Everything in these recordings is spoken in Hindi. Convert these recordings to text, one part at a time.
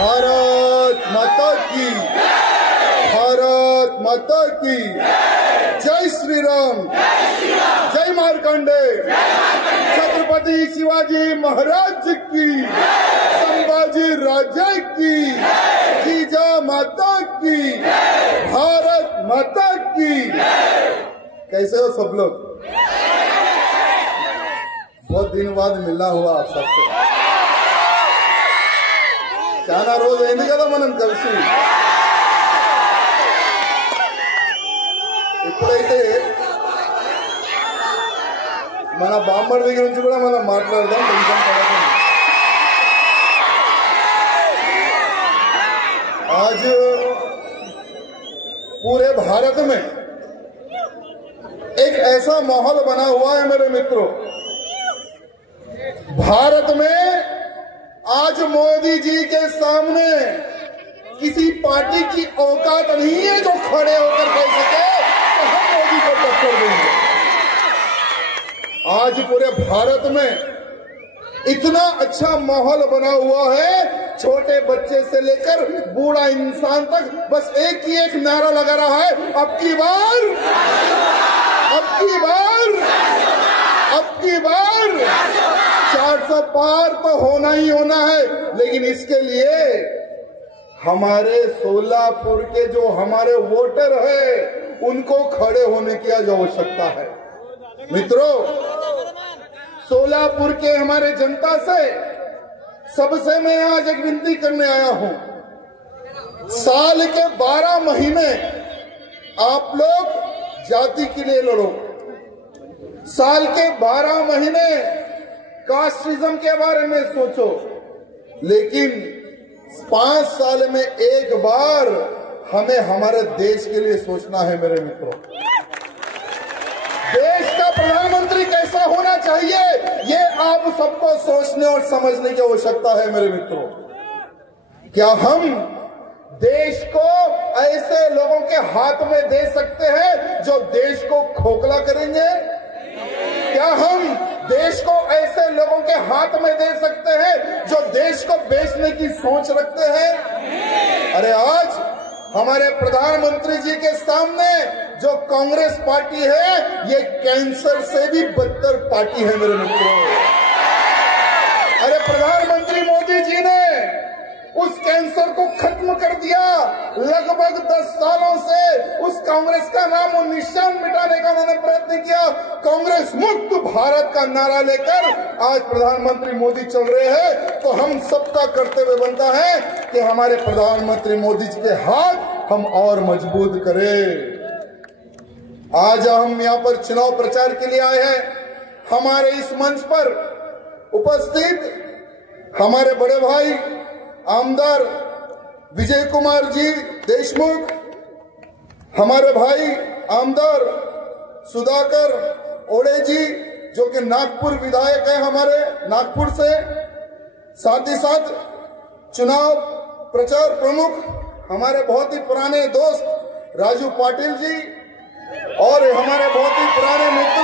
भारत माता की, भारत माता की जय श्री राम, जय मार्कंडे, छत्रपति शिवाजी महाराज की, संभाजी राजा की, जीजा माता की, भारत माता की। कैसे हो सब लोग? बहुत दिन बाद मिलना हुआ आप सबसे। చాలా రోజు అయింది కదా మనం కలిసి. ఇప్పుడైతే మన బామ్మర్ దగ్గర నుంచి కూడా మనం మాట్లాడదాం. టెన్షన్ పడకండి. आज पूरे भारत में एक ऐसा माहौल बना हुआ है मेरे मित्रों। भारत में आज मोदी जी के सामने किसी पार्टी की औकात नहीं है जो खड़े होकर कह सके तो हम मोदी को टक्कर देंगे। आज पूरे भारत में इतना अच्छा माहौल बना हुआ है, छोटे बच्चे से लेकर बूढ़ा इंसान तक बस एक ही एक नारा लगा रहा है, अब की बार, अब की बार, अब की बार 400 पार तो होना ही होना है। लेकिन इसके लिए हमारे सोलापुर के जो हमारे वोटर हैं उनको खड़े होने की आज आवश्यकता है। मित्रों, सोलापुर के हमारे जनता से सबसे मैं आज एक विनती करने आया हूं। साल के 12 महीने आप लोग जाति के लिए लड़ो, साल के 12 महीने कास्टिज्म के बारे में सोचो, लेकिन 5 साल में एक बार हमें हमारे देश के लिए सोचना है। मेरे मित्रों, देश का प्रधानमंत्री कैसा होना चाहिए ये आप सबको सोचने और समझने की आवश्यकता है। मेरे मित्रों, क्या हम देश को ऐसे लोगों के हाथ में दे सकते हैं जो देश को खोखला करेंगे? क्या हम देश को ऐसे लोगों के हाथ में दे सकते हैं जो देश को बेचने की सोच रखते हैं? अरे आज हमारे प्रधानमंत्री जी के सामने जो कांग्रेस पार्टी है ये कैंसर से भी बदतर पार्टी है। मेरे मित्रों, अरे प्रधानमंत्री मोदी जी ने उस कैंसर को खत्म कर दिया। लगभग 10 सालों से उस कांग्रेस का नाम और निशान मिटाने का उन्होंने प्रयत्न किया। कांग्रेस मुक्त भारत का नारा लेकर आज प्रधानमंत्री मोदी चल रहे हैं। तो हम सबका कर्तव्य बनता है कि हमारे प्रधानमंत्री मोदी जी के हाथ हम और मजबूत करें। आज हम यहाँ पर चुनाव प्रचार के लिए आए हैं। हमारे इस मंच पर उपस्थित हमारे बड़े भाई आमदार विजय कुमार जी देशमुख, हमारे भाई आमदार सुधाकर ओड़े जी जो कि नागपुर विधायक है हमारे नागपुर से, साथ ही साथ चुनाव प्रचार प्रमुख हमारे बहुत ही पुराने दोस्त राजू पाटिल जी और हमारे बहुत ही पुराने मित्र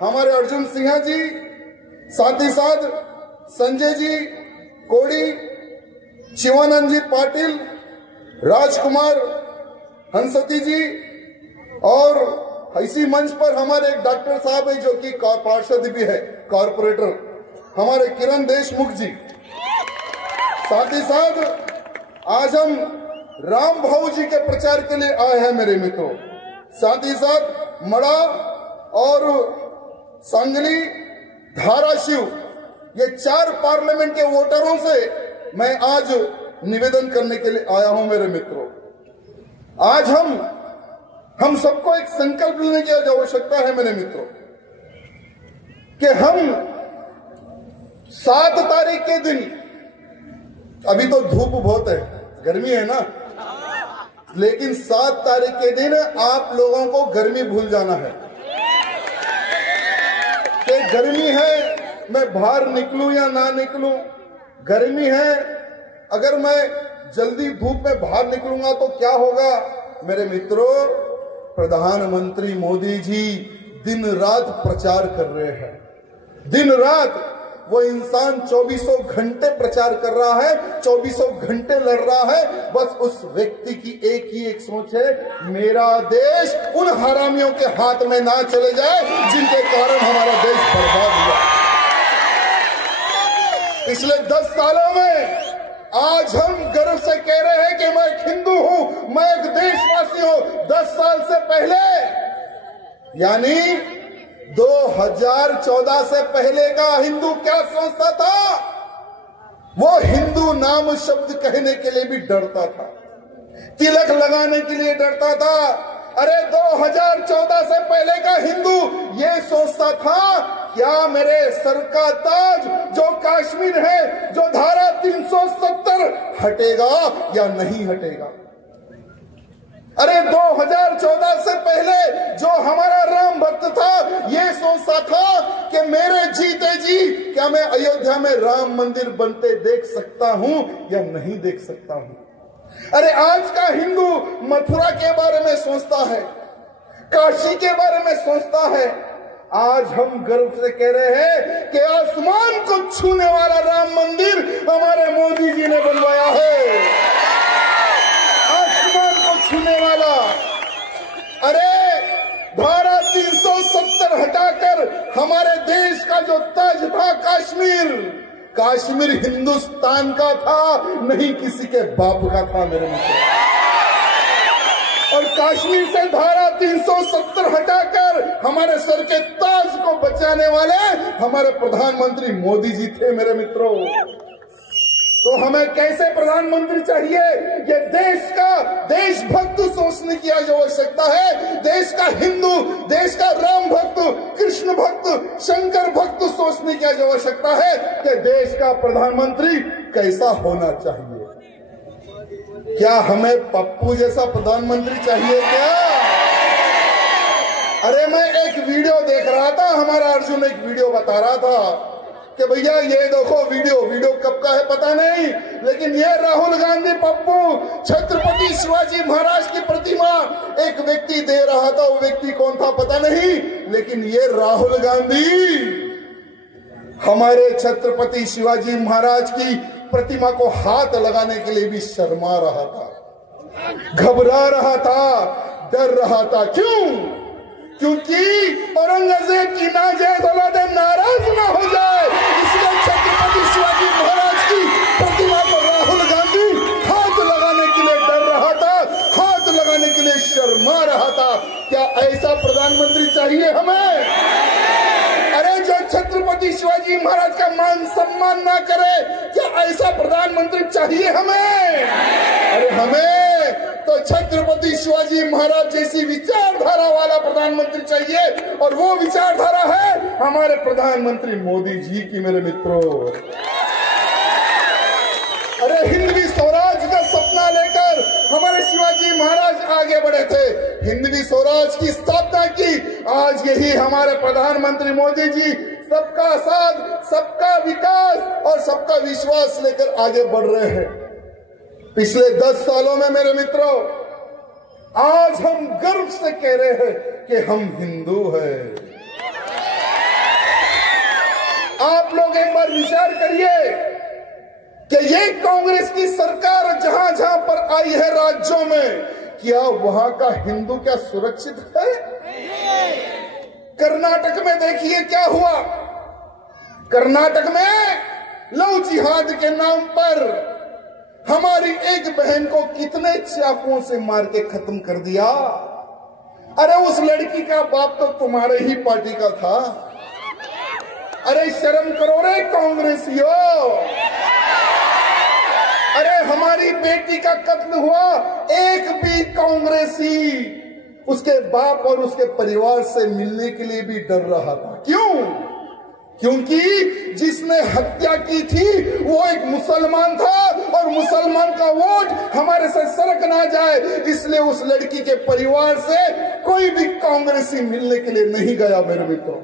हमारे अर्जुन सिन्हा जी, साथ ही साथ संजय जी कोड़ी, शिवानंद जी पाटिल, राजकुमार हंसती जी और इसी मंच पर हमारे एक डॉक्टर साहब है जो कि पार्षद भी है, कॉर्पोरेटर हमारे किरण देशमुख जी। साथ ही साथ आज हम राम भाऊ जी के प्रचार के लिए आए हैं मेरे मित्रों। साथ ही साथ मड़ा और सांगली, धाराशिव ये 4 पार्लियामेंट के वोटरों से मैं आज निवेदन करने के लिए आया हूं मेरे मित्रों। आज हम सबको एक संकल्प लेने की आवश्यकता है मेरे मित्रों कि हम 7 तारीख के दिन, अभी तो धूप बहुत है, गर्मी है ना, लेकिन 7 तारीख के दिन आप लोगों को गर्मी भूल जाना है कि गर्मी है, मैं बाहर निकलूं या ना निकलूं, गर्मी है, अगर मैं जल्दी धूप में बाहर निकलूंगा तो क्या होगा? मेरे मित्रों, प्रधानमंत्री मोदी जी दिन रात प्रचार कर रहे हैं, दिन रात वो इंसान 24 घंटे प्रचार कर रहा है, 24 घंटे लड़ रहा है। बस उस व्यक्ति की एक ही एक सोच है, मेरा देश उन हरामियों के हाथ में ना चले जाए जिनके कारण हमारा देश बर्बाद हुआ। पिछले 10 सालों में आज हम गर्व से कह रहे हैं कि मैं एक हिंदू हूं, मैं एक देशवासी हूं। 10 साल से पहले यानी 2014 से पहले का हिंदू क्या सोचता था? वो हिंदू नाम शब्द कहने के लिए भी डरता था, तिलक लगाने के लिए डरता था। अरे 2014 से पहले का हिंदू ये सोचता था, क्या मेरे सर का ताज जो कश्मीर है, जो धारा 370 हटेगा या नहीं हटेगा? अरे 2014 से पहले जो हमारा राम भक्त था ये सोचता था कि मेरे जीते जी क्या मैं अयोध्या में राम मंदिर बनते देख सकता हूं या नहीं देख सकता हूं। अरे आज का हिंदू मथुरा के बारे में सोचता है, काशी के बारे में सोचता है। आज हम गर्व से कह रहे हैं कि आसमान को छूने वाला राम मंदिर हमारे मोदी जी ने बनवाया है, आसमान को छूने वाला। अरे धारा 370 हटाकर हमारे देश का जो ताज था कश्मीर, कश्मीर हिंदुस्तान का था, नहीं किसी के बाप का था मेरे मित्र। और कश्मीर से धारा 370 हटाकर हमारे सर के ताज को बचाने वाले हमारे प्रधानमंत्री मोदी जी थे मेरे मित्रों। तो हमें कैसे प्रधानमंत्री चाहिए? ये देश का देशभक्त सोचने की आवश्यकता है। देश का हिंदू, देश का राम भक्त, कृष्ण भक्त, शंकर भक्त सोचने की आवश्यकता है कि देश का प्रधानमंत्री कैसा होना चाहिए। क्या हमें पप्पू जैसा प्रधानमंत्री चाहिए क्या? अरे मैं एक वीडियो देख रहा था, हमारा अर्जुन एक वीडियो बता रहा था कि भैया ये देखो वीडियो कब का है पता नहीं, लेकिन ये राहुल गांधी पप्पू छत्रपति शिवाजी महाराज की प्रतिमा एक व्यक्ति दे रहा था। वो व्यक्ति कौन था पता नहीं, लेकिन ये राहुल गांधी हमारे छत्रपति शिवाजी महाराज की प्रतिमा को हाथ लगाने के लिए भी शर्मा रहा था, घबरा रहा था, डर रहा था। क्यों? क्योंकि औरंगजेब की नाजायज औलादे नाराज ना हो जाए, इसलिए छत्रपति शिवाजी महाराज की प्रतिमा को राहुल गांधी हाथ लगाने के लिए डर रहा था, हाथ लगाने के लिए शर्मा रहा था। क्या ऐसा प्रधानमंत्री चाहिए हमें? अरे जो छत्रपति शिवाजी महाराज का मान सम्मान ना करे, क्या ऐसा प्रधानमंत्री चाहिए हमें? अरे हमें तो छत्रपति शिवाजी महाराज जैसी विचारधारा वाला प्रधानमंत्री चाहिए, और वो विचारधारा है हमारे प्रधानमंत्री मोदी जी की मेरे मित्रों। अरे हिंदवी स्वराज का सपना लेकर हमारे शिवाजी महाराज आगे बढ़े थे, हिंदवी स्वराज की स्थापना की। आज यही हमारे प्रधानमंत्री मोदी जी सबका साथ, सबका विकास और सबका विश्वास लेकर आगे बढ़ रहे हैं। पिछले 10 सालों में मेरे मित्रों आज हम गर्व से कह रहे हैं कि हम हिंदू हैं। आप लोग एक बार विचार करिए कि ये कांग्रेस की सरकार जहां जहां पर आई है राज्यों में, क्या वहां का हिंदू क्या सुरक्षित है? कर्नाटक में देखिए क्या हुआ। कर्नाटक में लव जिहाद के नाम पर हमारी एक बहन को कितने चाकुओं से मार के खत्म कर दिया। अरे उस लड़की का बाप तो तुम्हारे ही पार्टी का था। अरे शर्म करो रे कांग्रेसियों। अरे हमारी बेटी का कत्ल हुआ, एक भी कांग्रेसी उसके बाप और उसके परिवार से मिलने के लिए भी डर रहा था। क्यों? क्योंकि जिसने हत्या की थी वो एक मुसलमान था, और मुसलमान का वोट हमारे से सरक ना जाए, इसलिए उस लड़की के परिवार से कोई भी कांग्रेसी मिलने के लिए नहीं गया मेरे मित्रों,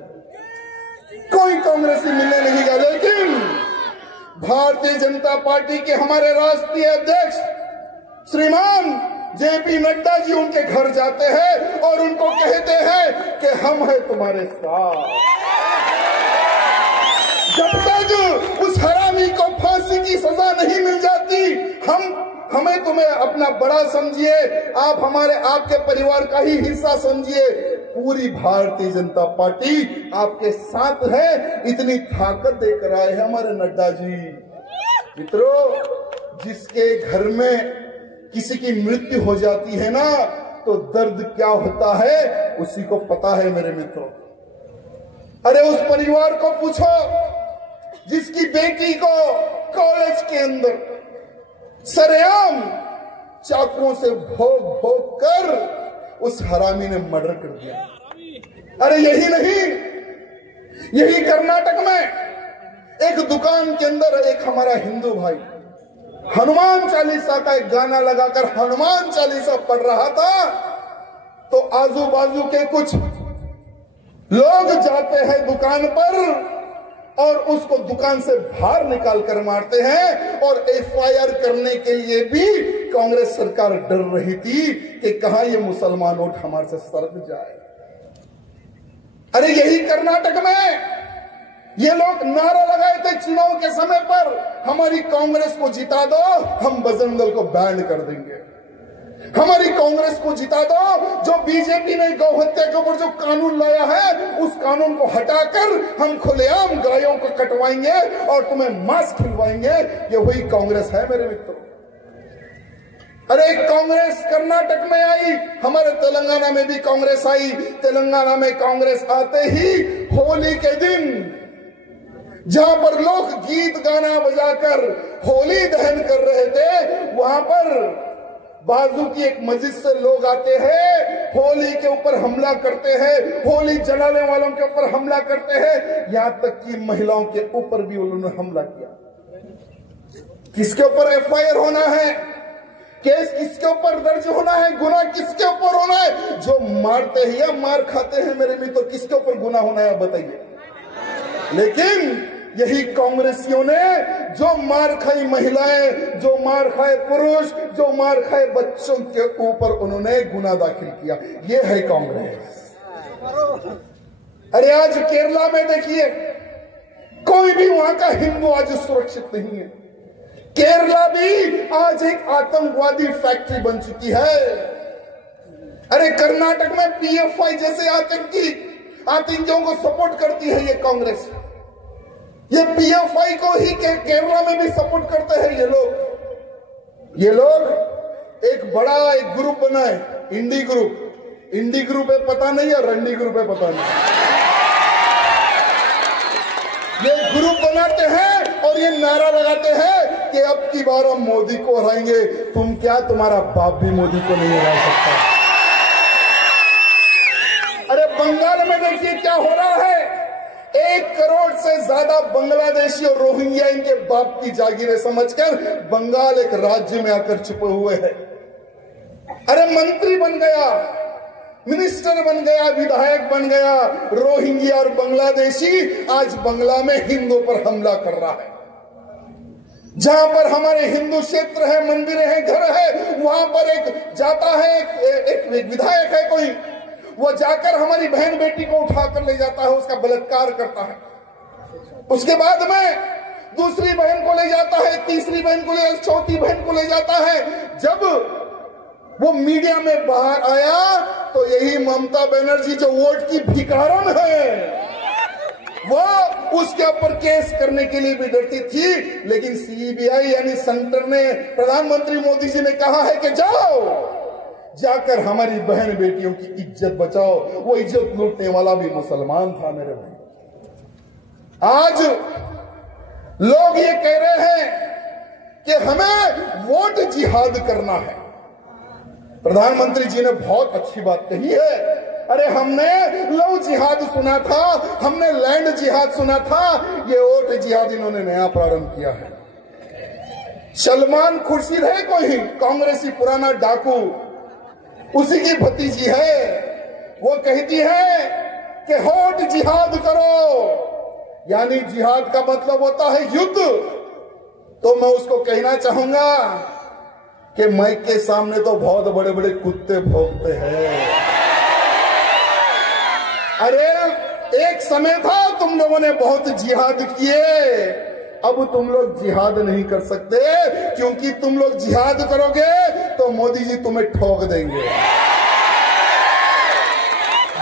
कोई कांग्रेसी मिलने नहीं गया। लेकिन भारतीय जनता पार्टी के हमारे राष्ट्रीय अध्यक्ष श्रीमान जेपी नड्डा जी उनके घर जाते हैं और उनको कहते हैं कि हम हैं तुम्हारे साथ। जब तक आज उस हरामी को फांसी की सजा नहीं मिल जाती, हमें तुम्हें अपना बड़ा समझिए, आप हमारे आपके परिवार का ही हिस्सा समझिए, पूरी भारतीय जनता पार्टी आपके साथ है। इतनी ताकत देकर आए हैं हमारे नड्डा जी। मित्रों, जिसके घर में किसी की मृत्यु हो जाती है ना, तो दर्द क्या होता है उसी को पता है मेरे मित्रों। अरे उस परिवार को पूछो जिसकी बेटी को कॉलेज के अंदर सरेआम चाकुओं से भोग भोग कर उस हरामी ने मर्डर कर दिया। अरे यही नहीं, यही कर्नाटक में एक दुकान के अंदर एक हमारा हिंदू भाई हनुमान चालीसा का एक गाना लगाकर हनुमान चालीसा पढ़ रहा था, तो आजू बाजू के कुछ लोग जाते हैं दुकान पर और उसको दुकान से बाहर निकाल कर मारते हैं। और एफआईआर करने के लिए भी कांग्रेस सरकार डर रही थी कि कहां ये मुसलमान वोट हमारे से सरक जाए। अरे यही कर्नाटक में ये लोग नारा लगाए थे चुनाव के समय पर, हमारी कांग्रेस को जिता दो, हम बजरंग दल को बैन कर देंगे। हमारी कांग्रेस को जिता दो, जो बीजेपी ने गौ हत्या के ऊपर जो कानून लाया है उस कानून को हटाकर हम खुलेआम गायों को कटवाएंगे और तुम्हें मांस खिलवाएंगे। ये वही कांग्रेस है मेरे मित्रों। अरे कांग्रेस कर्नाटक में आई, हमारे तेलंगाना में भी कांग्रेस आई। तेलंगाना में कांग्रेस आते ही होली के दिन जहां पर लोग गीत गाना बजाकर होली दहन कर रहे थे, वहां पर बाजू की एक मस्जिद से लोग आते हैं, होली के ऊपर हमला करते हैं, होली जलाने वालों के ऊपर हमला करते हैं, यहां तक कि महिलाओं के ऊपर भी उन्होंने हमला किया। किसके ऊपर एफआईआर होना है, केस किसके ऊपर दर्ज होना है, गुनाह किसके ऊपर होना है? जो मारते हैं या मार खाते हैं मेरे मित्र, किसके ऊपर गुनाह होना है बताइए। लेकिन यही कांग्रेसियों ने जो मार खाई महिलाएं, जो मार खाए पुरुष, जो मार खाए बच्चों के ऊपर उन्होंने गुनाह दाखिल किया। ये है कांग्रेस। अरे आज केरला में देखिए, कोई भी वहां का हिंदू आज सुरक्षित नहीं है। केरला भी आज एक आतंकवादी फैक्ट्री बन चुकी है। अरे कर्नाटक में पीएफआई जैसे आतंकियों को सपोर्ट करती है ये कांग्रेस। ये पीएफआई को ही केरला में भी सपोर्ट करते हैं ये लोग एक बड़ा एक ग्रुप बनाए, इंडी ग्रुप है पता नहीं या रंडी ग्रुप है पता नहीं, ये ग्रुप बनाते हैं और ये नारा लगाते हैं कि अब की बार हम मोदी को हराएंगे। तुम क्या, तुम्हारा बाप भी मोदी को नहीं हरा सकता। अरे बंगाल में देखिए क्या हो रहा है, 1 करोड़ से ज्यादा बांग्लादेशी और रोहिंग्या इनके बाप की जागीरें समझकर बंगाल एक राज्य में आकर छुपे हुए हैं। अरे मंत्री बन गया, मिनिस्टर बन गया, विधायक बन गया, रोहिंग्या और बांग्लादेशी आज बंगला में हिंदुओं पर हमला कर रहा है। जहां पर हमारे हिंदू क्षेत्र है, मंदिर है, घर है, वहां पर एक जाता है, एक विधायक है कोई, वो जाकर हमारी बहन बेटी को उठाकर ले जाता है, उसका बलात्कार करता है। उसके बाद में दूसरी बहन को ले जाता है, तीसरी बहन को ले, चौथी बहन को ले जाता है। जब वो मीडिया में बाहर आया तो यही ममता बनर्जी जो वोट की भिखारन है, वो उसके ऊपर केस करने के लिए भी डरती थी। लेकिन सीबीआई यानी सेंटर ने, प्रधानमंत्री मोदी जी ने कहा है कि जाओ, जाकर हमारी बहन बेटियों की इज्जत बचाओ। वो इज्जत लूटने वाला भी मुसलमान था मेरे भाई। आज लोग ये कह रहे हैं कि हमें वोट जिहाद करना है। प्रधानमंत्री जी ने बहुत अच्छी बात कही है। अरे हमने लव जिहाद सुना था, हमने लैंड जिहाद सुना था, ये वोट जिहाद इन्होंने नया प्रारंभ किया है। सलमान खुर्शीद है कोई कांग्रेसी पुराना डाकू, उसी की भतीजी है, वो कहती है कि होट जिहाद करो, यानी जिहाद का मतलब होता है युद्ध। तो मैं उसको कहना चाहूंगा कि माइक के सामने तो बहुत बड़े बड़े कुत्ते भौंकते हैं। अरे एक समय था तुम लोगों ने बहुत जिहाद किए, अब तुम लोग जिहाद नहीं कर सकते, क्योंकि तुम लोग जिहाद करोगे तो मोदी जी तुम्हें ठोक देंगे।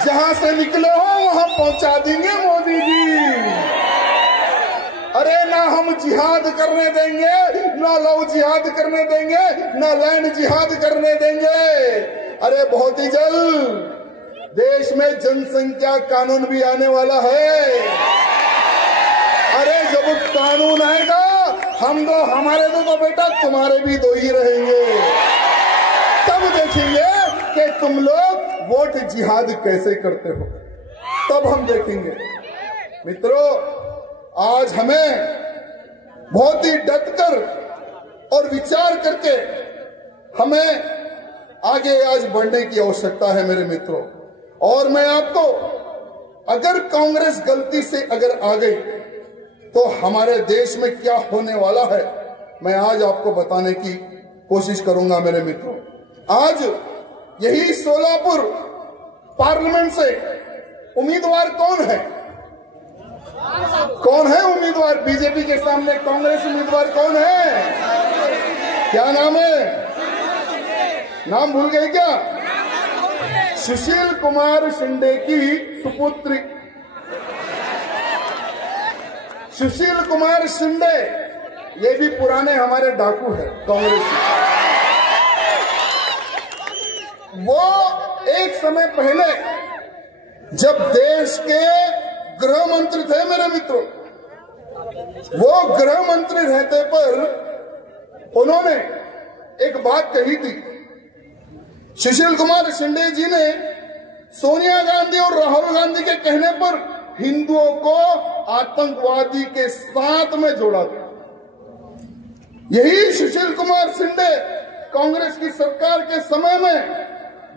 जहां से निकले हो वहां पहुंचा देंगे मोदी जी। अरे ना हम जिहाद करने देंगे, ना लव जिहाद करने देंगे, ना लैंड जिहाद करने देंगे। अरे बहुत ही जल्द देश में जनसंख्या कानून भी आने वाला है। अरे जब कानून आएगा हम दो, हमारे दो तो बेटा तुम्हारे भी दो ही रहेंगे। तब देखेंगे कि तुम लोग वोट जिहाद कैसे करते हो, तब हम देखेंगे। मित्रों, आज हमें बहुत ही डटकर और विचार करके हमें आगे आज बढ़ने की आवश्यकता है मेरे मित्रों। और मैं आपको, अगर कांग्रेस गलती से अगर आ गई तो हमारे देश में क्या होने वाला है, मैं आज आपको बताने की कोशिश करूंगा मेरे मित्रों। आज यही सोलापुर पार्लियामेंट से उम्मीदवार कौन है? कौन है उम्मीदवार? बीजेपी के सामने कांग्रेस उम्मीदवार कौन है? क्या नाम है? नाम भूल गए क्या? सुशील कुमार शिंदे की सुपुत्री सुशील कुमार शिंदे, ये भी पुराने हमारे डाकू है कांग्रेस। वो एक समय पहले जब देश के गृह मंत्री थे मेरे मित्रों, वो गृह मंत्री रहते पर उन्होंने एक बात कही थी। सुशील कुमार शिंदे जी ने सोनिया गांधी और राहुल गांधी के कहने पर हिंदुओं को आतंकवादी के साथ में जोड़ा था। यही सुशील कुमार शिंदे कांग्रेस की सरकार के समय में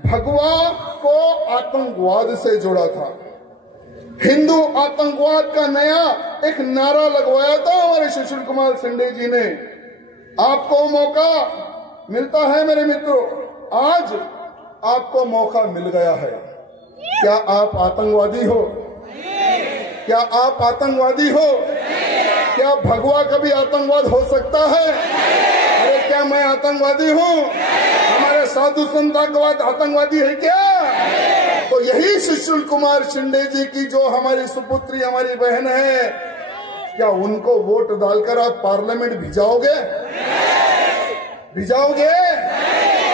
भगवा को आतंकवाद से जोड़ा था। हिंदू आतंकवाद का नया एक नारा लगवाया था हमारे सुशील कुमार शिंदे जी ने। आपको मौका मिलता है मेरे मित्रों, आज आपको मौका मिल गया है। क्या आप आतंकवादी हो? क्या आप आतंकवादी हो? क्या भगवा कभी आतंकवाद हो सकता है? अरे क्या मैं आतंकवादी हूँ? हमारे साधु संत आतंकवादी है क्या? तो यही सुशील कुमार शिंदे जी की जो हमारी सुपुत्री, हमारी बहन है, क्या उनको वोट डालकर आप पार्लियामेंट भिजाओगे? भिजाओगे?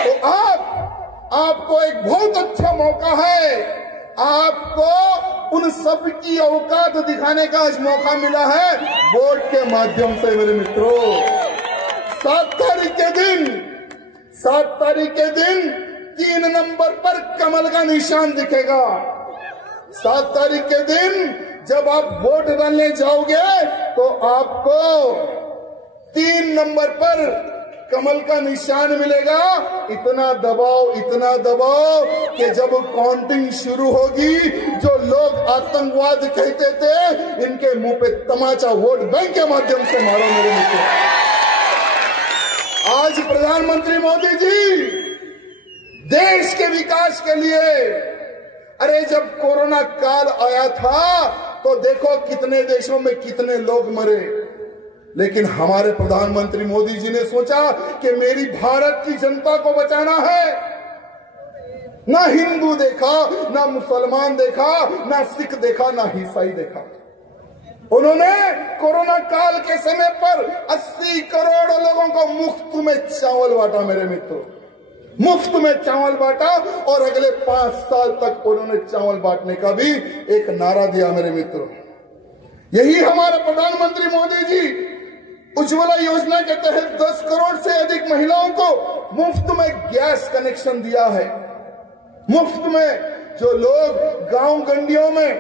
तो आपको एक बहुत अच्छा मौका है। आपको उन सब की औकात दिखाने का आज मौका मिला है वोट के माध्यम से मेरे मित्रों। 7 तारीख के दिन 3 नंबर पर कमल का निशान दिखेगा। 7 तारीख के दिन जब आप वोट डालने जाओगे तो आपको 3 नंबर पर कमल का निशान मिलेगा। इतना दबाव कि जब काउंटिंग शुरू होगी, जो लोग आतंकवाद कहते थे, इनके मुंह पे तमाचा वोट बैंक के माध्यम से मारो मेरे मित्रों। आज प्रधानमंत्री मोदी जी देश के विकास के लिए, अरे जब कोरोना काल आया था तो देखो कितने देशों में कितने लोग मरे, लेकिन हमारे प्रधानमंत्री मोदी जी ने सोचा कि मेरी भारत की जनता को बचाना है। ना हिंदू देखा, ना मुसलमान देखा, ना सिख देखा, ना ईसाई देखा। उन्होंने कोरोना काल के समय पर 80 करोड़ लोगों को मुफ्त में चावल बांटा मेरे मित्रों, मुफ्त में चावल बांटा। और अगले 5 साल तक उन्होंने चावल बांटने का भी एक नारा दिया मेरे मित्रों। यही हमारे प्रधानमंत्री मोदी जी उज्ज्वला योजना के तहत 10 करोड़ से अधिक महिलाओं को मुफ्त में गैस कनेक्शन दिया है। मुफ्त में जो लोग गांव गंडियों में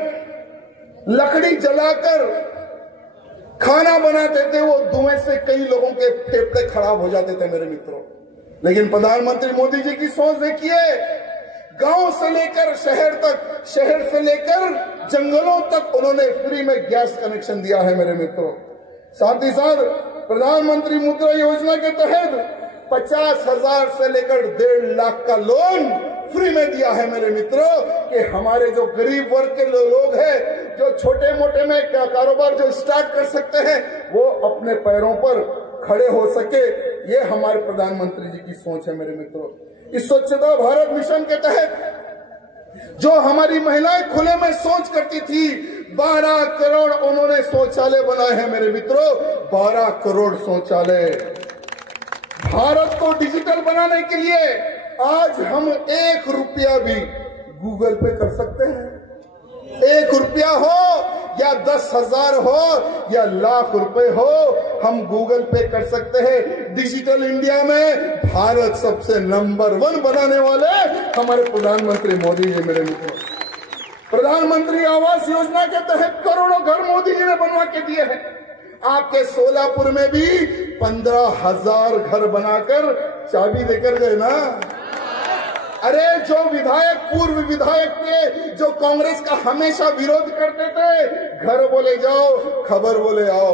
लकड़ी जलाकर खाना बनाते थे, वो धुएं से कई लोगों के फेफड़े खराब हो जाते थे मेरे मित्रों। लेकिन प्रधानमंत्री मोदी जी की सोच देखिए, गांव से लेकर शहर तक, शहर से लेकर जंगलों तक उन्होंने फ्री में गैस कनेक्शन दिया है मेरे मित्रों। साथ ही साथ प्रधानमंत्री मुद्रा योजना के तहत 50,000 से लेकर 1.5 लाख का लोन फ्री में दिया है मेरे मित्रों, कि हमारे जो गरीब वर्ग के लोग हैं जो छोटे मोटे में कारोबार जो स्टार्ट कर सकते हैं वो अपने पैरों पर खड़े हो सके, ये हमारे प्रधानमंत्री जी की सोच है मेरे मित्रों। इस स्वच्छता भारत मिशन के तहत जो हमारी महिलाएं खुले में शौच करती थी, 12 करोड़ उन्होंने शौचालय बनाए हैं मेरे मित्रों, 12 करोड़ शौचालय। भारत को डिजिटल बनाने के लिए आज हम 1 रुपया भी गूगल पे कर सकते हैं। 1 रुपया हो या 10,000 हो या लाख रुपए हो, हम गूगल पे कर सकते हैं। डिजिटल इंडिया में भारत सबसे नंबर 1 बनाने वाले हमारे प्रधानमंत्री मोदी जी मेरे मित्रों। प्रधानमंत्री आवास योजना के तहत करोड़ों घर मोदी जी ने बनवा के दिए हैं। आपके सोलापुर में भी 15,000 घर बनाकर चाबी देकर गए ना। अरे जो विधायक, पूर्व विधायक थे जो कांग्रेस का हमेशा विरोध करते थे, घर बोले जाओ खबर बोले आओ,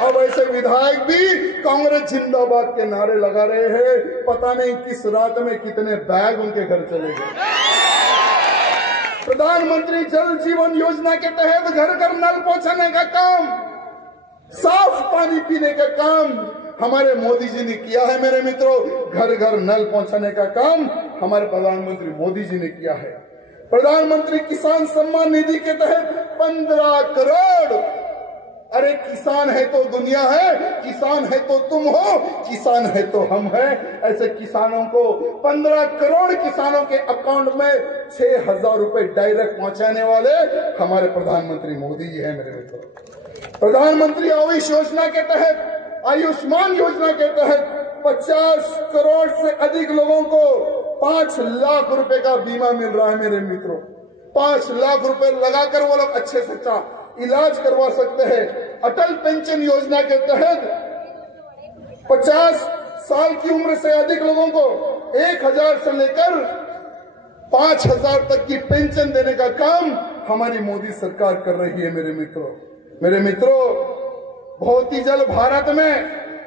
अब ऐसे विधायक भी कांग्रेस जिंदाबाद के नारे लगा रहे हैं। पता नहीं किस रात में कितने बैग उनके घर चले गए। प्रधानमंत्री जल जीवन योजना के तहत घर घर नल पहुंचाने का काम, साफ पानी पीने का काम हमारे मोदी जी ने किया है मेरे मित्रों। घर घर नल पहुंचाने का काम हमारे प्रधानमंत्री मोदी जी ने किया है। प्रधानमंत्री किसान सम्मान निधि के तहत 15 करोड़। अरे किसान है तो दुनिया है, किसान है तो तुम हो, किसान है तो हम हैं। ऐसे किसानों को 15 करोड़ किसानों के अकाउंट में 6,000 रुपए डायरेक्ट पहुंचाने वाले हमारे प्रधानमंत्री मोदी जी हैं मेरे मित्रों। प्रधानमंत्री आयुष योजना के तहत, आयुष्मान योजना के तहत 50 करोड़ से अधिक लोगों को 5 लाख रुपए का बीमा मिल रहा है मेरे मित्रों। 5 लाख रुपए लगाकर वो लोग अच्छे से इलाज करवा सकते हैं। अटल पेंशन योजना के तहत 50 साल की उम्र से अधिक लोगों को 1,000 से लेकर 5,000 तक की पेंशन देने का काम हमारी मोदी सरकार कर रही है मेरे मित्रों। मेरे मित्रों, बहुत ही जल्द भारत में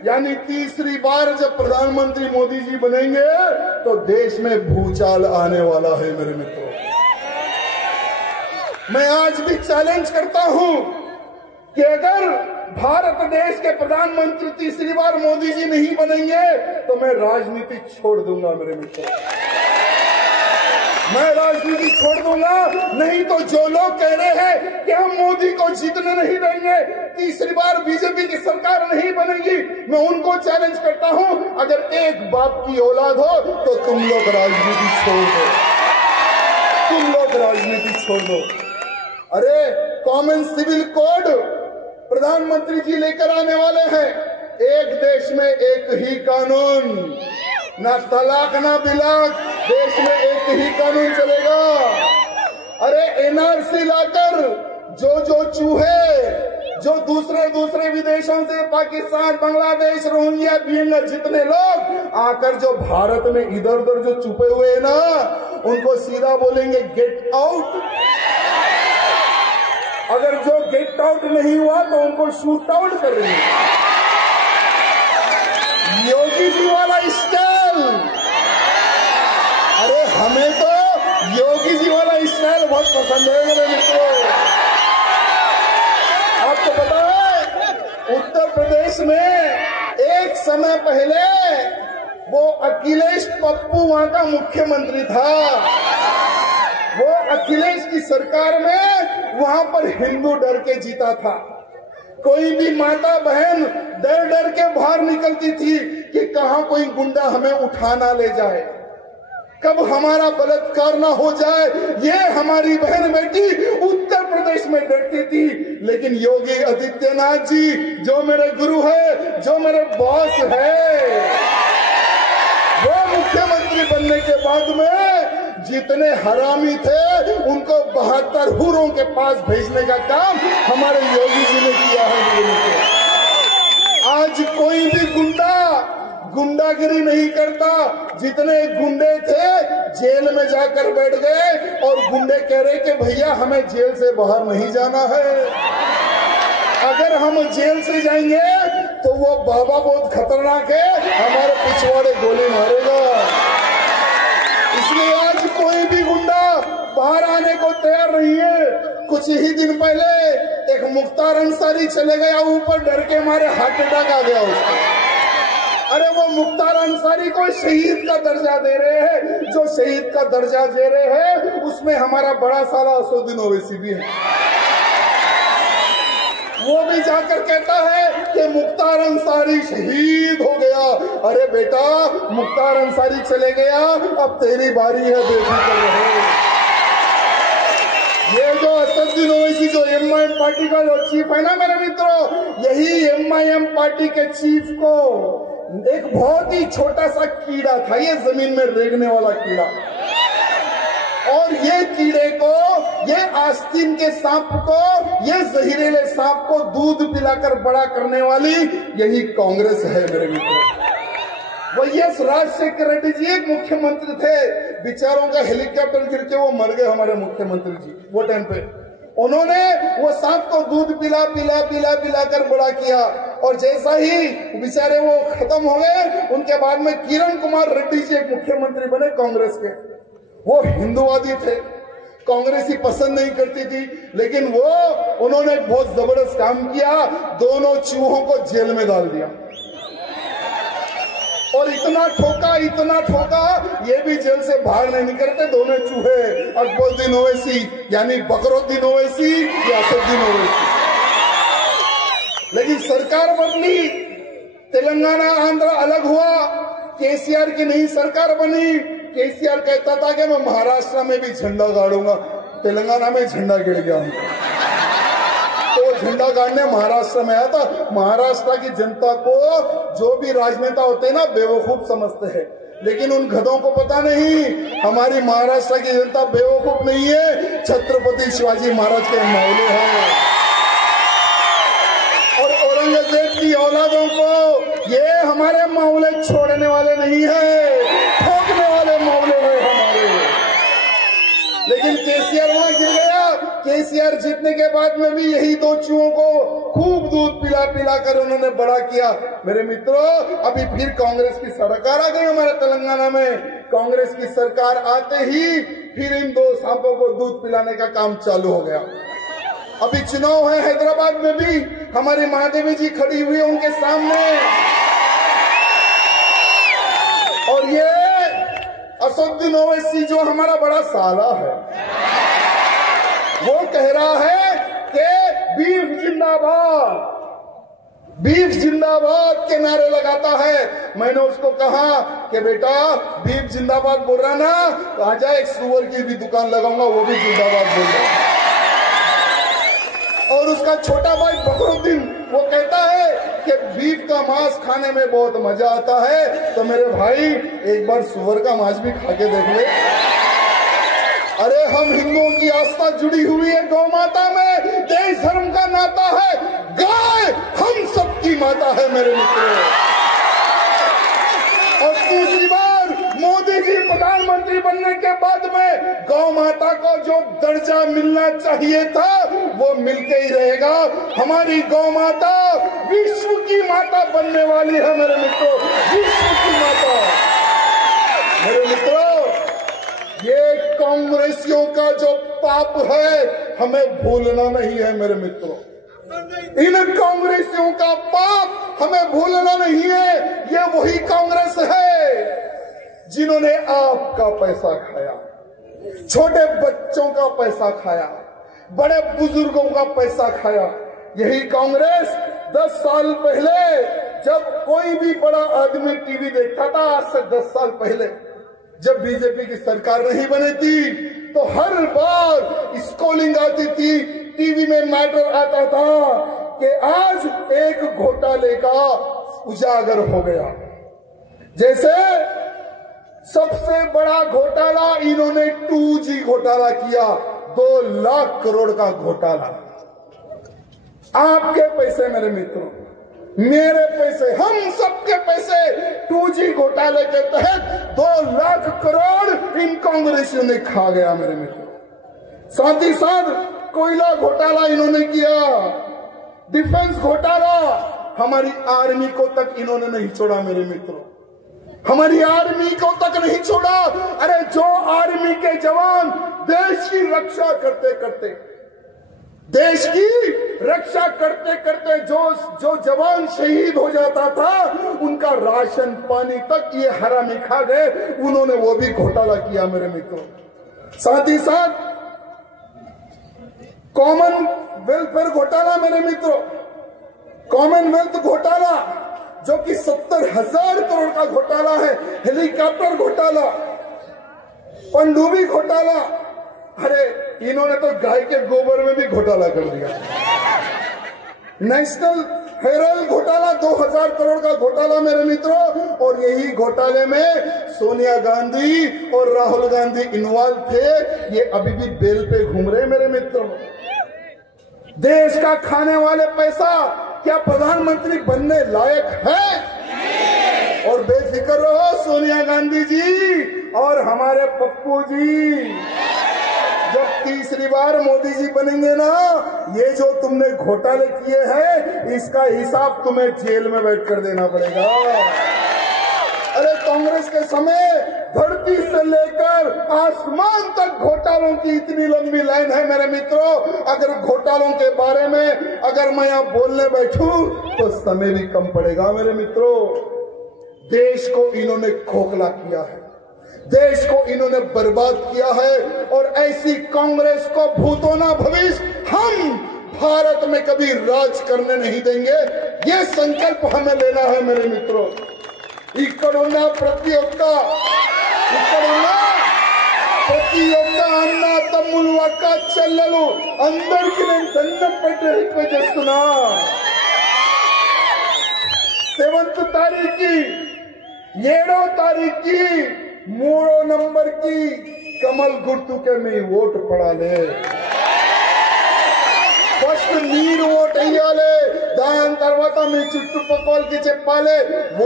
यानी तीसरी बार जब प्रधानमंत्री मोदी जी बनेंगे तो देश में भूचाल आने वाला है मेरे मित्रों। मैं आज भी चैलेंज करता हूं कि अगर भारत देश के प्रधानमंत्री तीसरी बार मोदी जी नहीं बनेंगे तो मैं राजनीति छोड़ दूंगा मेरे मित्रों। मैं राजनीति छोड़ दूंगा। नहीं तो जो लोग कह रहे हैं कि हम मोदी को जीतने नहीं देंगे, तीसरी बार बीजेपी की सरकार नहीं बनेगी, मैं उनको चैलेंज करता हूं, अगर एक बाप की औलाद हो तो तुम लोग राजनीति छोड़ दो, तुम लोग राजनीति छोड़ दो। अरे कॉमन सिविल कोड प्रधानमंत्री जी लेकर आने वाले हैं। एक देश में एक ही कानून, ना तलाक ना बिलाक, देश में एक ही कानून चलेगा। अरे एनआरसी लाकर जो चूहे जो दूसरे विदेशों से पाकिस्तान, बांग्लादेश, रोहिंग्या, बिहार जितने लोग आकर जो भारत में इधर उधर जो छुपे हुए हैं ना, उनको सीधा बोलेंगे गेट आउट। अगर जो गेट आउट नहीं हुआ तो उनको शूट आउट करेंगे। योगी जी वाला स्टाइल, अरे हमें तो योगी जी वाला स्टाइल बहुत पसंद है मेरे मित्रों। आपको पता है उत्तर प्रदेश में एक समय पहले वो अखिलेश पप्पू वहां का मुख्यमंत्री था। वो अखिलेश की सरकार में वहां पर हिंदू डर के जीता था। कोई भी माता बहन डर डर के बाहर निकलती थी कि कहां कोई गुंडा हमें उठा ना ले जाए, कब हमारा बलात्कार ना हो जाए, ये हमारी बहन बेटी उत्तर प्रदेश में डरती थी। लेकिन योगी आदित्यनाथ जी जो मेरे गुरु है, जो मेरे बॉस है, वो मुख्यमंत्री बनने के बाद में जितने हरामी थे उनको 72 हुरों के पास भेजने का काम हमारे योगी जी ने किया है। आज कोई भी गुंडागिरी नहीं करता। जितने गुंडे थे जेल में जाकर बैठ गए और गुंडे कह रहे कि भैया हमें जेल से बाहर नहीं जाना है, अगर हम जेल से जाएंगे तो वो बाबा बहुत खतरनाक है, हमारे पिछवाड़े गोली मारेगा। इसलिए आज कोई भी गुंडा बाहर आने को तैयार नहीं है। कुछ ही दिन पहले एक मुख्तार अंसारी चले गया ऊपर, डर के मारे हार्ट अटैक आ गया उसको। अरे वो मुख्तार अंसारी को शहीद का दर्जा दे रहे हैं, जो शहीद का दर्जा दे रहे हैं उसमें हमारा बड़ा साला असदुद्दीन ओवैसी भी है। वो भी जाकर कहता है कि मुख्तार अंसारी शहीद हो गया। अरे बेटा, मुख्तार अंसारी चले गया, अब तेरी बारी है, बेफिक्र रहो। ये जो असदुद्दीन ओवैसी जो एमआईएम पार्टी का जो चीफ है ना मेरे मित्रों, यही एमआईएम पार्टी के चीफ को एक बहुत ही छोटा सा कीड़ा था, ये जमीन में रेंगने वाला कीड़ा, और ये कीड़े को, ये आस्तीन के सांप को, ये जहरीले सांप को दूध पिलाकर बड़ा करने वाली यही कांग्रेस है मेरे मित्रों। वाईएस राजशेखर रेड्डी जी एक मुख्यमंत्री थे, बेचारों का हेलीकॉप्टर गिर के वो मर गए हमारे मुख्यमंत्री जी। वो टाइम पे उन्होंने वो सांप को दूध पिला पिला पिला पिला कर बड़ा किया, और जैसा ही बेचारे वो खत्म हो गए, उनके बाद में किरण कुमार रेड्डी जी एक मुख्यमंत्री बने कांग्रेस के। वो हिंदुवादी थे, कांग्रेस ही पसंद नहीं करती थी, लेकिन उन्होंने बहुत जबरदस्त काम किया, दोनों चूहों को जेल में डाल दिया, और इतना ठोका ये भी जेल से बाहर नहीं निकलते दोनों चूहे, अकबरुद्दीन ओवैसी यानी बकरुद्दीन ओवैसी या असदुद्दीन ओवैसी। लेकिन सरकार बदली, तेलंगाना आंध्र अलग हुआ, केसीआर की नई सरकार बनी। केसीआर कहता था कि मैं महाराष्ट्र में भी झंडा गाड़ूंगा, तेलंगाना में झंडा गिर गया, तो झंडा गाड़ने महाराष्ट्र में आया था। महाराष्ट्र की जनता को जो भी राजनेता होते हैं ना बेवकूफ समझते हैं, लेकिन उन गधों को पता नहीं हमारी महाराष्ट्र की जनता बेवकूफ नहीं है, छत्रपति शिवाजी महाराज के मौले हैं। और औरंगजेब की औलादों को ये हमारे मौले छोड़ने वाले नहीं है, ठोकने वाले मौले हैं हमारे। लेकिन केसीआर वहां गिर गया। केसीआर जीतने के बाद में भी यही दो चूहों को खूब दूध पिला पिला कर उन्होंने बड़ा किया। मेरे मित्रों, अभी फिर कांग्रेस की सरकार आ गई हमारे तेलंगाना में। कांग्रेस की सरकार आते ही फिर इन दो सांपों को दूध पिलाने का काम चालू हो गया। अभी चुनाव है हैदराबाद में भी, हमारी महादेवी जी खड़ी हुई है उनके सामने, और ये असदुद्दीन ओवैसी जो हमारा बड़ा साला है, वो कह रहा है कि बीफ जिंदाबाद, बीफ जिंदाबाद के नारे लगाता है। मैंने उसको कहा कि बेटा बीफ जिंदाबाद बोल रहा ना, तो आजा एक सुअर की भी दुकान लगाऊंगा, वो भी जिंदाबाद बोल रहा। और उसका छोटा भाई बकरुद्दीन वो कहता है कि बीफ का मांस खाने में बहुत मजा आता है, तो मेरे भाई एक बार सुअर का मांस भी खा के देख ले। अरे हम हिंदुओं की आस्था जुड़ी हुई है गौ माता में, देश धर्म का नाता है, गाय हम सबकी माता है मेरे मित्रों। और तीसरी बार मोदी जी प्रधानमंत्री बनने के बाद में गौ माता को जो दर्जा मिलना चाहिए था वो मिलके ही रहेगा। हमारी गौ माता विश्व की माता बनने वाली है मेरे मित्रों, विश्व की माता। मेरे मित्रों, ये कांग्रेसियों का जो पाप है हमें भूलना नहीं है मेरे मित्रों। इन कांग्रेसियों का पाप हमें भूलना नहीं है। ये वही कांग्रेस है जिन्होंने आपका पैसा खाया, छोटे बच्चों का पैसा खाया, बड़े बुजुर्गों का पैसा खाया। यही कांग्रेस 10 साल पहले जब कोई भी बड़ा आदमी टीवी देखता था, आज से 10 साल पहले जब बीजेपी की सरकार नहीं बनी थी, तो हर बार स्कॉलिंग आती थी, टीवी में मैटर आता था कि आज एक घोटाले का उजागर हो गया। जैसे सबसे बड़ा घोटाला इन्होंने 2G घोटाला किया, 2 लाख करोड़ का घोटाला। आपके पैसे मेरे मित्रों, मेरे पैसे, हम सबके पैसे 2G घोटाले के तहत 2 लाख करोड़ इन कांग्रेसियों ने खा गया मेरे मित्रों। साथ ही साथ कोयला घोटाला इन्होंने किया, डिफेंस घोटाला, हमारी आर्मी को तक इन्होंने नहीं छोड़ा मेरे मित्रों, हमारी आर्मी को तक नहीं छोड़ा। अरे जो आर्मी के जवान देश की रक्षा करते करते देश की रक्षा करते करते जो जवान शहीद हो जाता था, उनका राशन पानी तक ये हरामी खा गए। उन्होंने वो भी घोटाला किया मेरे मित्रों। साथ ही साथ कॉमन वेलफेयर घोटाला मेरे मित्रों, कॉमनवेल्थ घोटाला जो कि 70,000 करोड़ का घोटाला है, हेलीकॉप्टर घोटाला, पनडुब्बी घोटाला, अरे इन्होंने तो गाय के गोबर में भी घोटाला कर दिया। नेशनल हेराल्ड घोटाला 2,000 करोड़ का घोटाला मेरे मित्रों, और यही घोटाले में सोनिया गांधी और राहुल गांधी इन्वॉल्व थे। ये अभी भी बेल पे घूम रहे मेरे मित्रों। देश का खाने वाले पैसा क्या प्रधानमंत्री बनने लायक है? और बेफिक्र रहो सोनिया गांधी जी और हमारे पप्पू जी, जब तीसरी बार मोदी जी बनेंगे ना, ये जो तुमने घोटाले किए हैं इसका हिसाब तुम्हें जेल में बैठकर देना पड़ेगा। अरे कांग्रेस के समय धरती से लेकर आसमान तक घोटालों की इतनी लंबी लाइन है मेरे मित्रों। अगर घोटालों के बारे में अगर मैं यहाँ बोलने बैठूं तो समय भी कम पड़ेगा मेरे मित्रों। देश को इन्होंने खोखला किया है, देश को इन्होंने बर्बाद किया है, और ऐसी कांग्रेस को भूतोना भविष्य हम भारत में कभी राज करने नहीं देंगे। ये संकल्प हमें लेना है मेरे मित्रों। इकड़ुना प्रतियोगिता అన్న తమ్ముళ్ళు అక్క చెల్లెలు అందరికీ నేను దండం పెట్టి రిక్వెస్ట్ చేస్తున్నా। 7వ తారీఖు 7వ తారీఖు 3వ నంబర్ की कमल గుర్తుకే మీ ఓటు పడాలి। ఫస్ట్ మీరు ఓటు వేయాలి, దాని తర్వాత మీ చుట్టుపక్కలకి చెప్పాలి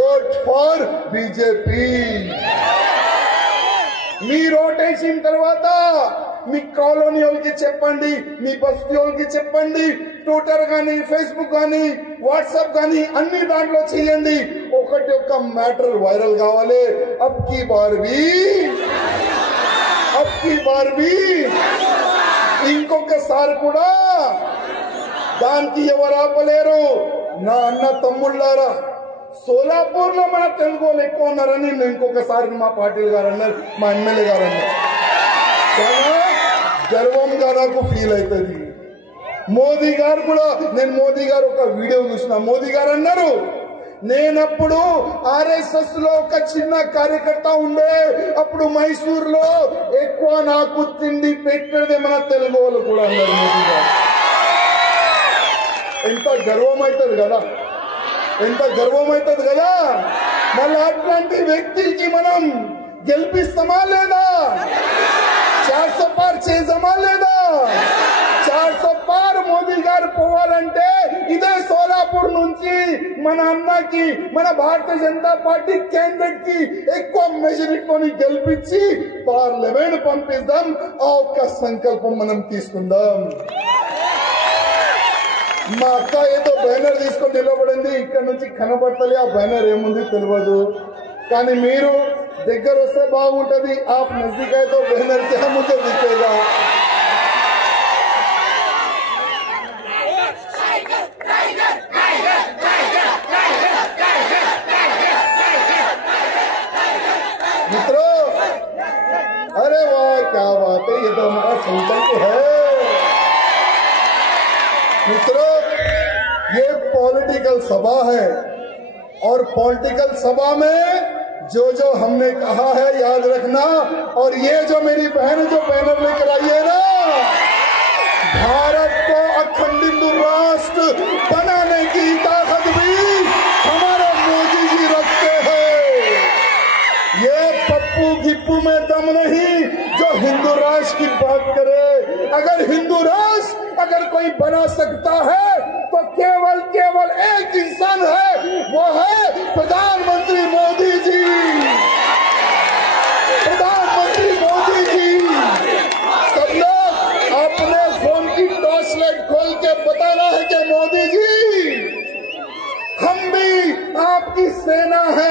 ఓట్ ఫర్ బీజేపీ। మీరు ఓటేసిన తర్వాత మీ కాలనీ వాళ్ళకి చెప్పండి, మీ బస్తీ వాళ్ళకి చెప్పండి, ట్విట్టర్ గానీ ఫేస్బుక్ గానీ వాట్సాప్ గానీ అన్ని దాంట్లో చేయండి। ఒకటి ఒక్క మ్యాటర్ వైరల్ కావాలి। అబ్ కీ బార్ भी ఇంకొకసారి కూడా దానికి ఎవరు ఆపలేరు। నా అన్న తమ్ముళ్ళారా, సోలాపూర్లో మన తెలుగు వాళ్ళు ఎక్కువ ఉన్నారని ఇంకొకసారి మా పాటిల్ గారు అన్నారు, మా ఎమ్మెల్యే గారు అన్నారు। గర్వంగా నాకు ఫీల్ అవుతుంది। మోదీ గారు కూడా, నేను మోదీ గారు ఒక వీడియో చూసిన, మోదీ గారు అన్నారు నేనప్పుడు ఆర్ఎస్ఎస్ లో ఒక చిన్న కార్యకర్త ఉండే, అప్పుడు మైసూర్లో ఎక్కువ నాకు తిండి పెట్టేదే మన తెలుగు వాళ్ళు కూడా అన్నారు మోదీ గారు। ఎంత గర్వం అవుతుంది కదా, ఎంత గర్వం అవుతుంది కదా। మళ్ళీ అట్లాంటి వ్యక్తికి మనం గెలిపిస్తామా లేదా? 400 పార్ చేద్దామా లేదా? 400 పార్ మోదీ గారు పోవాలంటే ఇదే సోలాపూర్ నుంచి మన అన్నకి, మన భారతీయ జనతా పార్టీ క్యాండిడేట్ కి ఎక్కువ మెజారిటీని గెలిపించి పార్లమెంట్ పంపిద్దాం। ఆ ఒక్క సంకల్పం మనం తీసుకుందాం। మా అక్క ఏదో బ్యానర్ తీసుకొని నిలబడింది, ఇక్కడ నుంచి కనబడతలే ఆ బ్యానర్ ఏముంది తెలియదు, కానీ మీరు దగ్గర వస్తే బాగుంటది। ఆప్ నజదీక్ అయితే బ్యానర్ क्या मुझे दिखेगा। मित्रों, अरे वाह क्या बात है, ये तो हमारा संकल्प है मित्रों। ये पॉलिटिकल सभा है, और पॉलिटिकल सभा में जो जो हमने कहा है याद रखना। और ये जो मेरी बहन जो बैनर लेकर आई है ना, भारत को अखंडित राष्ट्र बनाने की ताकत भी हमारे मोदी जी रखते हैं। ये पप्पू गिप्पू में दम नहीं जो हिंदू राष्ट्र की बात करे। अगर हिंदू राष्ट्र अगर कोई बना सकता है तो केवल एक इंसान है, वो है प्रधानमंत्री मोदी जी। प्रधानमंत्री मोदी जी। सब लोग अपने फोन की टॉर्च लाइट खोल के बताना है कि मोदी जी हम भी आपकी सेना है,